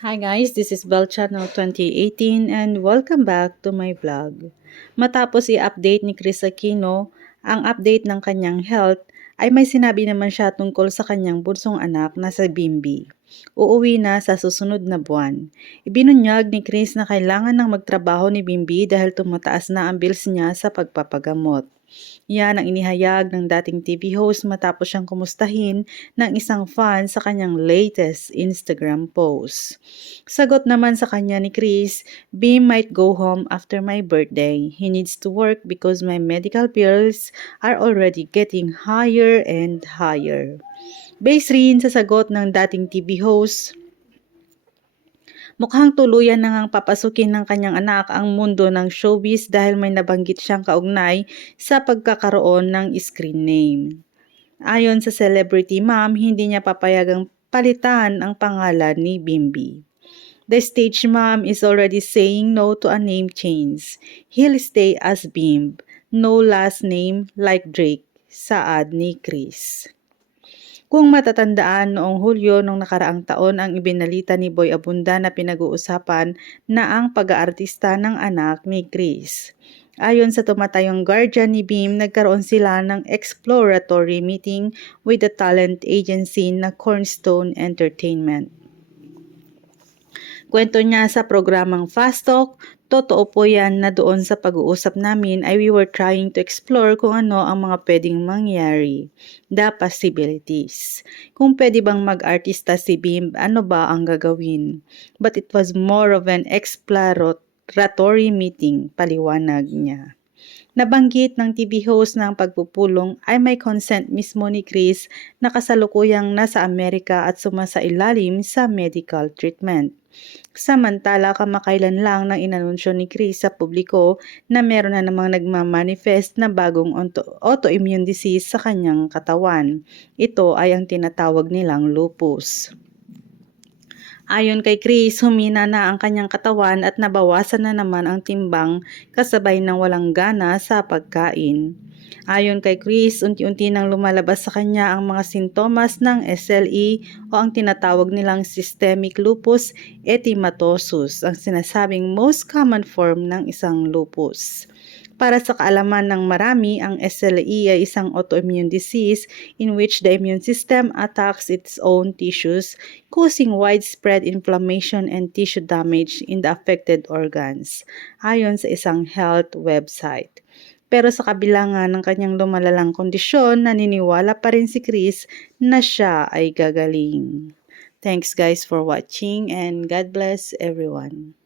Hi guys, this is Bell Channel 2018 and welcome back to my vlog. Matapos i-update ni Chris Aquino ang update ng kanyang health, ay may sinabi naman siya tungkol sa kanyang bunsong anak na sa Bimbi. Uuwi na sa susunod na buwan. Ibinunyag ni Chris na kailangan ng magtrabaho ni Bimbi dahil tumataas na ang bills niya sa pagpapagamot. Yan ang inihayag ng dating TV host matapos siyang kumustahin ng isang fan sa kanyang latest Instagram post. Sagot naman sa kanya ni Chris, Beam might go home after my birthday. He needs to work because my medical bills are already getting higher and higher. Based rin sa sagot ng dating TV host, mukhang tuluyan na ngang papasukin ng kanyang anak ang mundo ng showbiz dahil may nabanggit siyang kaugnay sa pagkakaroon ng screen name. Ayon sa celebrity mom, hindi niya papayagang palitan ang pangalan ni Bimbi. The stage mom is already saying no to a name change. He'll stay as Bimb, no last name like Drake, saad ni Chris. Kung matatandaan noong Hulyo nung nakaraang taon ang ibinalita ni Boy Abunda na pinag-uusapan na ang pag-aartista ng anak ni Chris. Ayon sa tumatayong guardian ni Beam, nagkaroon sila ng exploratory meeting with the talent agency na Cornerstone Entertainment. Kwento niya sa programang Fast Talk, totoo po yan na doon sa pag-uusap namin ay we were trying to explore kung ano ang mga pwedeng mangyari, the possibilities. Kung pwede bang mag-artista si Bim, ano ba ang gagawin? But it was more of an exploratory meeting, paliwanag niya. Nabanggit ng TV host ng pagpupulong ay may consent mismo ni Chris na kasalukuyang nasa Amerika at sumasailalim sa medical treatment. Samantala, kamakailan lang nang inanunsyo ni Chris sa publiko na meron na namang nagmamanifest na bagong autoimmune disease sa kanyang katawan. Ito ay ang tinatawag nilang lupus. Ayon kay Chris, humina na ang kanyang katawan at nabawasan na naman ang timbang kasabay ng walang gana sa pagkain. Ayon kay Chris, unti-unti nang lumalabas sa kanya ang mga sintomas ng SLE o ang tinatawag nilang systemic lupus erythematosus, ang sinasabing most common form ng isang lupus. Para sa kaalaman ng marami, ang SLE ay isang autoimmune disease in which the immune system attacks its own tissues, causing widespread inflammation and tissue damage in the affected organs, ayon sa isang health website. Pero sa kabila nga ng kanyang lumalalang kondisyon, naniniwala pa rin si Chris na siya ay gagaling. Thanks guys for watching and God bless everyone.